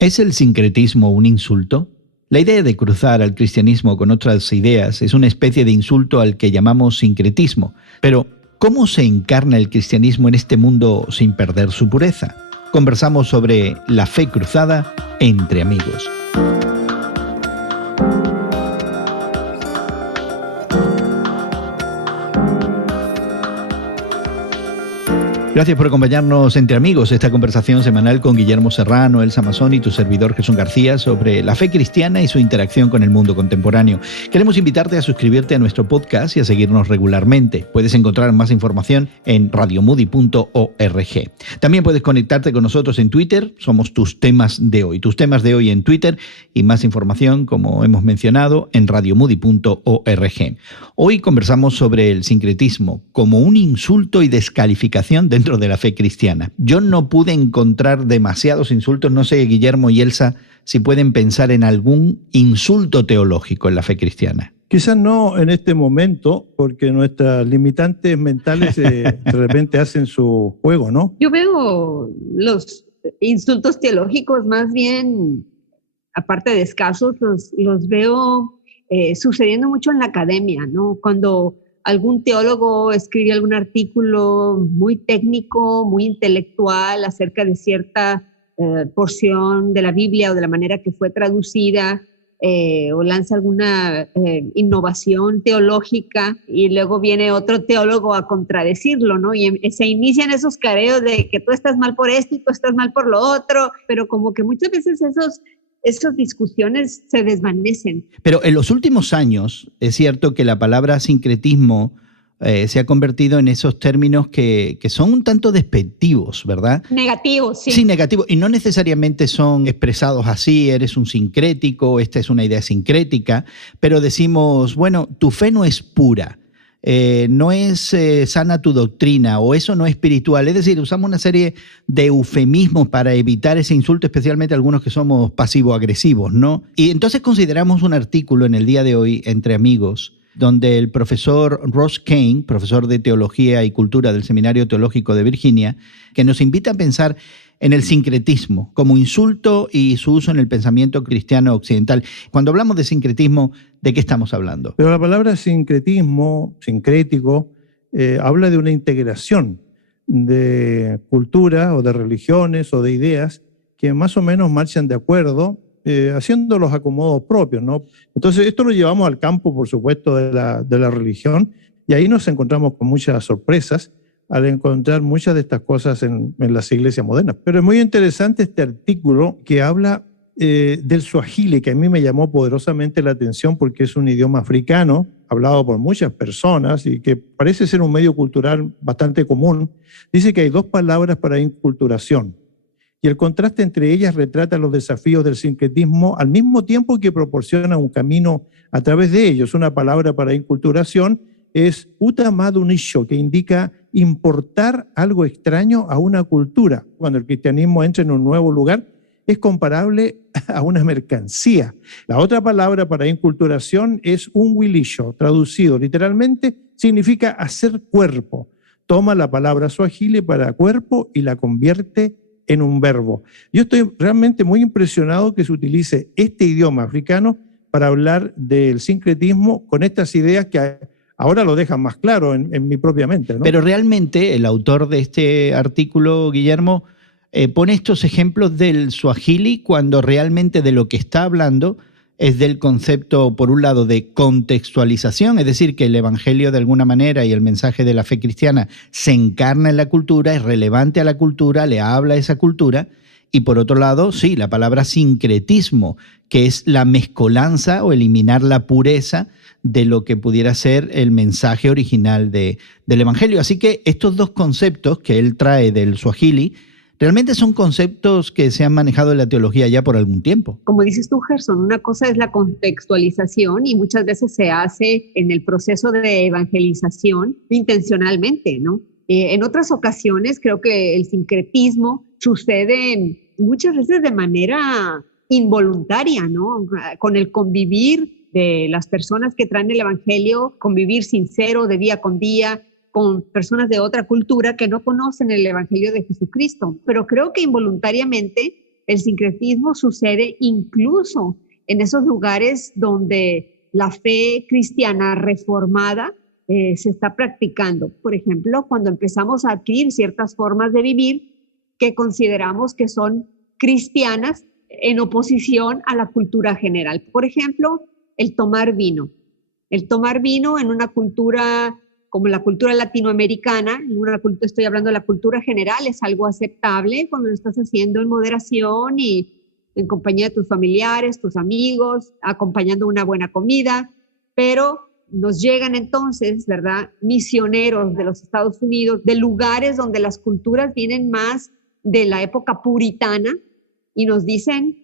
¿Es el sincretismo un insulto? La idea de cruzar al cristianismo con otras ideas es una especie de insulto al que llamamos sincretismo. Pero, ¿cómo se encarna el cristianismo en este mundo sin perder su pureza? Conversamos sobre la fe cruzada entre amigos. Gracias por acompañarnos entre amigos, esta conversación semanal con Guillermo Serrano, Elsa Mazón y tu servidor Jesús García sobre la fe cristiana y su interacción con el mundo contemporáneo. Queremos invitarte a suscribirte a nuestro podcast y a seguirnos regularmente. Puedes encontrar más información en radiomoody.org. También puedes conectarte con nosotros en Twitter, somos Tus Temas de Hoy. Tus Temas de Hoy en Twitter y más información, como hemos mencionado, en radiomoody.org. Hoy conversamos sobre el sincretismo como un insulto y descalificación dentro de la fe cristiana. Yo no pude encontrar demasiados insultos, no sé, Guillermo y Elsa, si pueden pensar en algún insulto teológico en la fe cristiana. Quizás no en este momento, porque nuestras limitantes mentales de repente hacen su juego, ¿no? Yo veo los insultos teológicos más bien, aparte de escasos, los veo sucediendo mucho en la academia, ¿no? Cuando algún teólogo escribe algún artículo muy técnico, muy intelectual acerca de cierta porción de la Biblia o de la manera que fue traducida, o lanza alguna innovación teológica y luego viene otro teólogo a contradecirlo, ¿no? Y se inician esos careos de que tú estás mal por esto y tú estás mal por lo otro, pero como que muchas veces esas discusiones se desvanecen. Pero en los últimos años es cierto que la palabra sincretismo se ha convertido en esos términos que son un tanto despectivos, ¿verdad? Negativos, sí. Sí, negativos. Y no necesariamente son expresados así, eres un sincrético, esta es una idea sincrética, pero decimos, bueno, tu fe no es pura. No es sana tu doctrina o eso no es espiritual. Es decir, usamos una serie de eufemismos para evitar ese insulto, especialmente algunos que somos pasivo-agresivos, ¿no? Y entonces consideramos un artículo en el día de hoy entre amigos donde el profesor Ross Kane, profesor de Teología y Cultura del Seminario Teológico de Virginia, que nos invita a pensar en el sincretismo como insulto y su uso en el pensamiento cristiano occidental. Cuando hablamos de sincretismo, ¿de qué estamos hablando? Pero la palabra sincretismo, sincrético, habla de una integración de culturas o de religiones o de ideas que más o menos marchan de acuerdo, haciendo los acomodos propios, ¿no? Entonces, esto lo llevamos al campo, por supuesto, de la religión, y ahí nos encontramos con muchas sorpresas al encontrar muchas de estas cosas en las iglesias modernas. Pero es muy interesante este artículo que habla del suajili, que a mí me llamó poderosamente la atención porque es un idioma africano, hablado por muchas personas y que parece ser un medio cultural bastante común. Dice que hay dos palabras para inculturación y el contraste entre ellas retrata los desafíos del sincretismo al mismo tiempo que proporciona un camino a través de ellos. Una palabra para inculturación es utamadunisho, que indica importar algo extraño a una cultura. Cuando el cristianismo entra en un nuevo lugar, es comparable a una mercancía. La otra palabra para inculturación es unwilisho, traducido literalmente, significa hacer cuerpo. Toma la palabra suajili para cuerpo y la convierte en un verbo. Yo estoy realmente muy impresionado que se utilice este idioma africano para hablar del sincretismo con estas ideas que ahora lo dejan más claro en mi propia mente, ¿no? Pero realmente el autor de este artículo, Guillermo, pone estos ejemplos del suajili cuando realmente de lo que está hablando es del concepto, por un lado, de contextualización, es decir, que el evangelio de alguna manera y el mensaje de la fe cristiana se encarna en la cultura, es relevante a la cultura, le habla a esa cultura, y por otro lado, sí, la palabra sincretismo, que es la mezcolanza o eliminar la pureza de lo que pudiera ser el mensaje original del evangelio. Así que estos dos conceptos que él trae del suajili realmente son conceptos que se han manejado en la teología ya por algún tiempo. Como dices tú, Gerson, una cosa es la contextualización y muchas veces se hace en el proceso de evangelización intencionalmente, ¿no? En otras ocasiones creo que el sincretismo sucede muchas veces de manera involuntaria, ¿no? Con el convivir de las personas que traen el evangelio, convivir sincero de día con día, con personas de otra cultura que no conocen el evangelio de Jesucristo. Pero creo que involuntariamente el sincretismo sucede incluso en esos lugares donde la fe cristiana reformada se está practicando. Por ejemplo, cuando empezamos a adquirir ciertas formas de vivir que consideramos que son cristianas en oposición a la cultura general. Por ejemplo, el tomar vino. El tomar vino en una cultura como la cultura latinoamericana, estoy hablando de la cultura general, es algo aceptable cuando lo estás haciendo en moderación y en compañía de tus familiares, tus amigos, acompañando una buena comida, pero nos llegan entonces, ¿verdad?, misioneros de los Estados Unidos, de lugares donde las culturas vienen más de la época puritana y nos dicen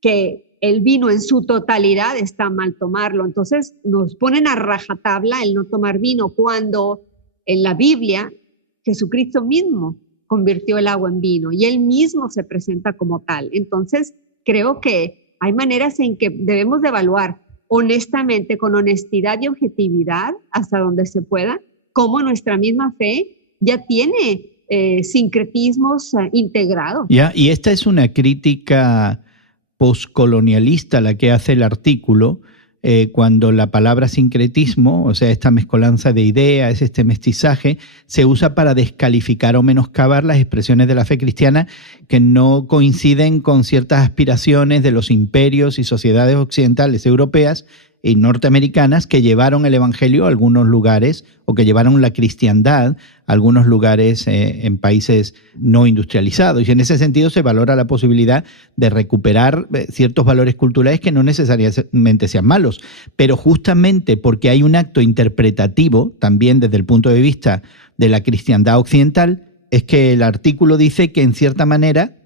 que el vino en su totalidad está mal tomarlo. Entonces nos ponen a rajatabla el no tomar vino, cuando en la Biblia Jesucristo mismo convirtió el agua en vino y él mismo se presenta como tal. Entonces creo que hay maneras en que debemos de evaluar honestamente, con honestidad y objetividad, hasta donde se pueda, cómo nuestra misma fe ya tiene sincretismos integrados. Ya, y esta es una crítica postcolonialista la que hace el artículo, cuando la palabra sincretismo, o sea, esta mezcolanza de ideas, este mestizaje, se usa para descalificar o menoscabar las expresiones de la fe cristiana que no coinciden con ciertas aspiraciones de los imperios y sociedades occidentales europeas y norteamericanas que llevaron el evangelio a algunos lugares, o que llevaron la cristiandad a algunos lugares en países no industrializados. Y en ese sentido se valora la posibilidad de recuperar ciertos valores culturales que no necesariamente sean malos, pero justamente porque hay un acto interpretativo también desde el punto de vista de la cristiandad occidental, es que el artículo dice que en cierta manera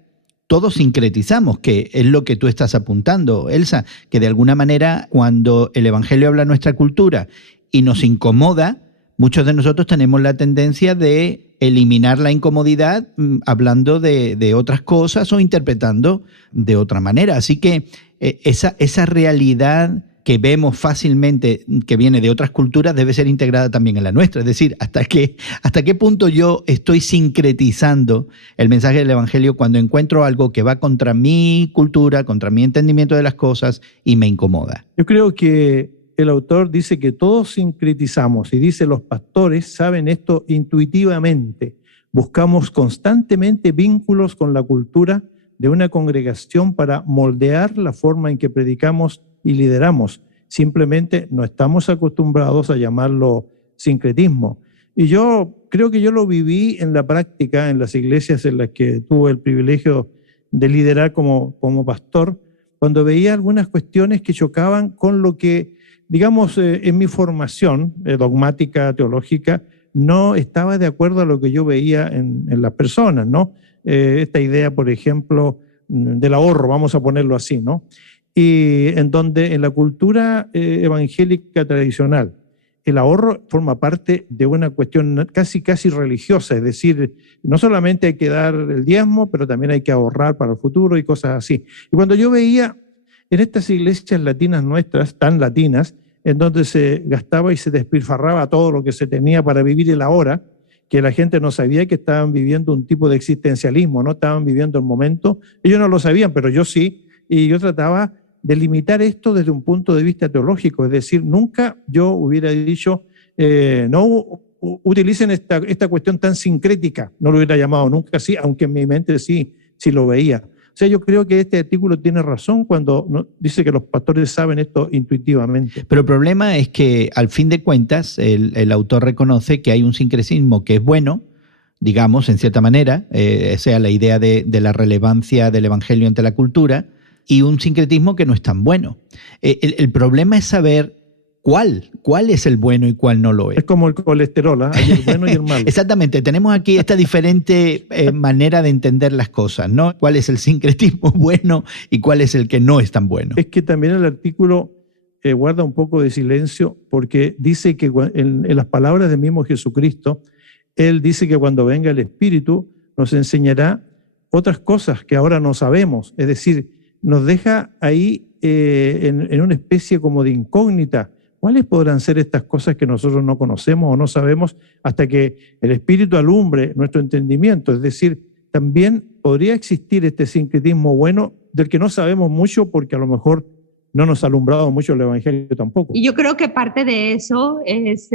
todos sincretizamos, que es lo que tú estás apuntando, Elsa, que de alguna manera cuando el evangelio habla a nuestra cultura y nos incomoda, muchos de nosotros tenemos la tendencia de eliminar la incomodidad hablando de otras cosas o interpretando de otra manera. Así que esa realidad que vemos fácilmente que viene de otras culturas debe ser integrada también en la nuestra. Es decir, hasta qué punto yo estoy sincretizando el mensaje del evangelio cuando encuentro algo que va contra mi cultura, contra mi entendimiento de las cosas y me incomoda. Yo creo que el autor dice que todos sincretizamos y dice los pastores saben esto intuitivamente. Buscamos constantemente vínculos con la cultura de una congregación para moldear la forma en que predicamos y lideramos. Simplemente no estamos acostumbrados a llamarlo sincretismo. Y yo creo que yo lo viví en la práctica, en las iglesias en las que tuve el privilegio de liderar como pastor, cuando veía algunas cuestiones que chocaban con lo que, digamos, en mi formación dogmática, teológica, no estaba de acuerdo a lo que yo veía en las personas, ¿no? Esta idea, por ejemplo, del ahorro, vamos a ponerlo así, ¿no? Y en donde en la cultura evangélica tradicional el ahorro forma parte de una cuestión casi religiosa, es decir, no solamente hay que dar el diezmo, pero también hay que ahorrar para el futuro y cosas así. Y cuando yo veía en estas iglesias latinas nuestras, tan latinas, en donde se gastaba y se despilfarraba todo lo que se tenía para vivir el ahora, que la gente no sabía que estaban viviendo un tipo de existencialismo, no estaban viviendo el momento, ellos no lo sabían, pero yo sí, y yo trataba de limitar esto desde un punto de vista teológico, es decir, nunca yo hubiera dicho, no utilicen esta cuestión tan sincrética, no lo hubiera llamado nunca así, aunque en mi mente sí lo veía. O sea, yo creo que este artículo tiene razón cuando dice que los pastores saben esto intuitivamente. Pero el problema es que, al fin de cuentas, el autor reconoce que hay un sincretismo que es bueno, digamos, en cierta manera, sea la idea de la relevancia del evangelio ante la cultura, y un sincretismo que no es tan bueno. El problema es saber cuál es el bueno y cuál no lo es. Es como el colesterol, ¿eh? Hay el bueno y el malo. Exactamente, tenemos aquí esta diferente manera de entender las cosas, ¿no? ¿Cuál es el sincretismo bueno y cuál es el que no es tan bueno? Es que también el artículo guarda un poco de silencio porque dice que en las palabras del mismo Jesucristo, Él dice que cuando venga el Espíritu nos enseñará otras cosas que ahora no sabemos, es decir, nos deja ahí en una especie como de incógnita. ¿Cuáles podrán ser estas cosas que nosotros no conocemos o no sabemos hasta que el Espíritu alumbre nuestro entendimiento? Es decir, también podría existir este sincretismo bueno del que no sabemos mucho porque a lo mejor no nos ha alumbrado mucho el Evangelio tampoco. Y yo creo que parte de eso es,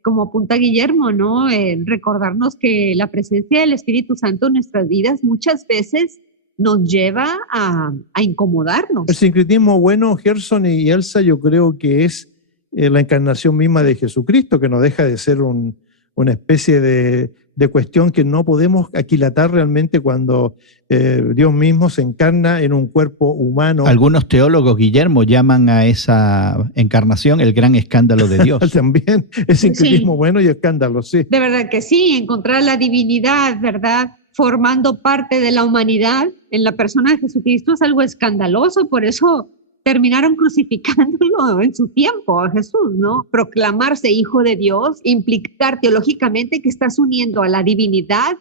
como apunta Guillermo, ¿no? Recordarnos que la presencia del Espíritu Santo en nuestras vidas muchas veces nos lleva a incomodarnos. El sincretismo bueno, Gerson y Elsa, yo creo que es la encarnación misma de Jesucristo, que no deja de ser una especie de cuestión que no podemos aquilatar realmente cuando Dios mismo se encarna en un cuerpo humano. Algunos teólogos, Guillermo, llaman a esa encarnación el gran escándalo de Dios. También es sincretismo bueno y escándalo, sí. De verdad que sí, encontrar la divinidad, ¿verdad?, formando parte de la humanidad en la persona de Jesucristo es algo escandaloso, por eso terminaron crucificándolo en su tiempo a Jesús, ¿no? Proclamarse hijo de Dios, implicar teológicamente que estás uniendo a la divinidad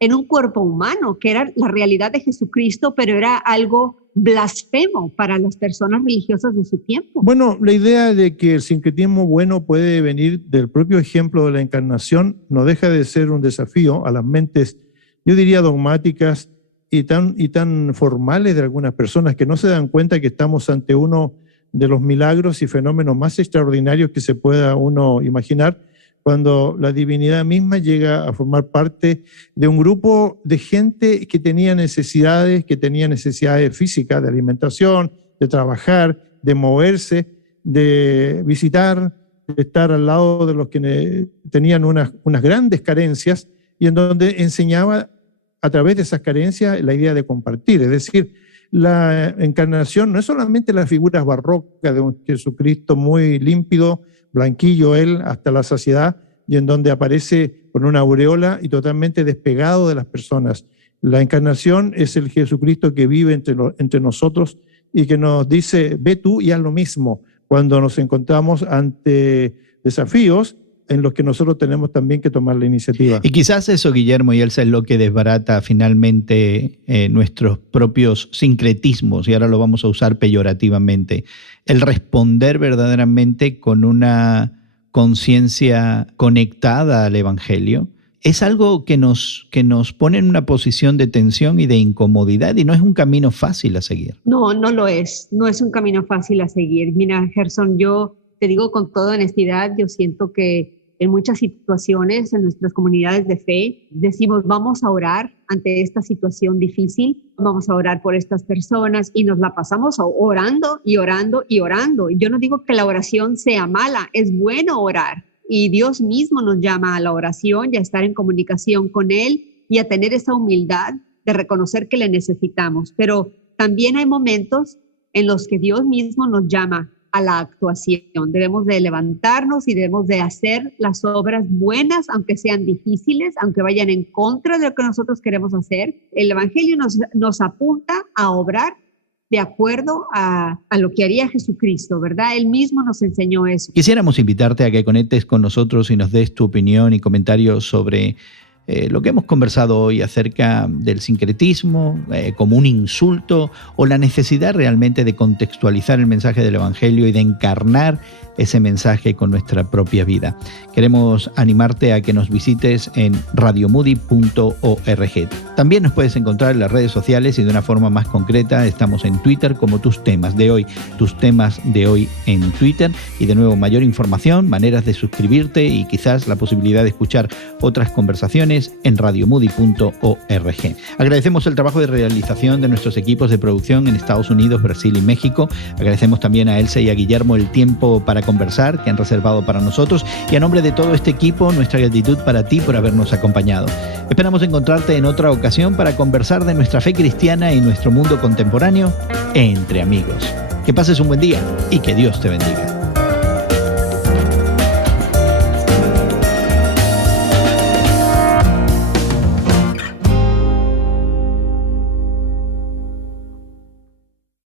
en un cuerpo humano, que era la realidad de Jesucristo, pero era algo blasfemo para las personas religiosas de su tiempo. Bueno, la idea de que el sincretismo bueno puede venir del propio ejemplo de la encarnación no deja de ser un desafío a las mentes, yo diría, dogmáticas y tan formales de algunas personas que no se dan cuenta que estamos ante uno de los milagros y fenómenos más extraordinarios que se pueda uno imaginar, cuando la divinidad misma llega a formar parte de un grupo de gente que tenía necesidades físicas, de alimentación, de trabajar, de moverse, de visitar, de estar al lado de los que tenían unas grandes carencias, y en donde enseñaba a través de esas carencias la idea de compartir. Es decir, la encarnación no es solamente las figuras barrocas de un Jesucristo muy límpido, blanquillo él hasta la saciedad, y en donde aparece con una aureola y totalmente despegado de las personas. La encarnación es el Jesucristo que vive entre nosotros y que nos dice, ve tú y haz lo mismo, cuando nos encontramos ante desafíos en los que nosotros tenemos también que tomar la iniciativa. Y quizás eso, Guillermo y Elsa, es lo que desbarata finalmente nuestros propios sincretismos, y ahora lo vamos a usar peyorativamente. El responder verdaderamente con una conciencia conectada al Evangelio es algo que nos pone en una posición de tensión y de incomodidad, y no es un camino fácil a seguir. No, no lo es. No es un camino fácil a seguir. Mira, Gerson, yo te digo con toda honestidad, yo siento que en muchas situaciones en nuestras comunidades de fe decimos, vamos a orar ante esta situación difícil, vamos a orar por estas personas, y nos la pasamos orando y orando y orando. Yo no digo que la oración sea mala, es bueno orar, y Dios mismo nos llama a la oración y a estar en comunicación con Él y a tener esa humildad de reconocer que le necesitamos. Pero también hay momentos en los que Dios mismo nos llama a la actuación. Debemos de levantarnos y debemos de hacer las obras buenas, aunque sean difíciles, aunque vayan en contra de lo que nosotros queremos hacer. El Evangelio nos apunta a obrar de acuerdo a lo que haría Jesucristo, ¿verdad? Él mismo nos enseñó eso. Quisiéramos invitarte a que conectes con nosotros y nos des tu opinión y comentarios sobre lo que hemos conversado hoy acerca del sincretismo como un insulto, o la necesidad realmente de contextualizar el mensaje del Evangelio y de encarnar ese mensaje con nuestra propia vida. Queremos animarte a que nos visites en radiomoody.org. También nos puedes encontrar en las redes sociales, y de una forma más concreta estamos en Twitter como Tus Temas de Hoy en Twitter. Y de nuevo, mayor información, maneras de suscribirte y quizás la posibilidad de escuchar otras conversaciones en radiomoody.org. Agradecemos el trabajo de realización de nuestros equipos de producción en Estados Unidos, Brasil y México. Agradecemos también a Elsa y a Guillermo el tiempo para conversar que han reservado para nosotros, y a nombre de todo este equipo, nuestra gratitud para ti por habernos acompañado. Esperamos encontrarte en otra ocasión para conversar de nuestra fe cristiana y nuestro mundo contemporáneo entre amigos. Que pases un buen día y que Dios te bendiga.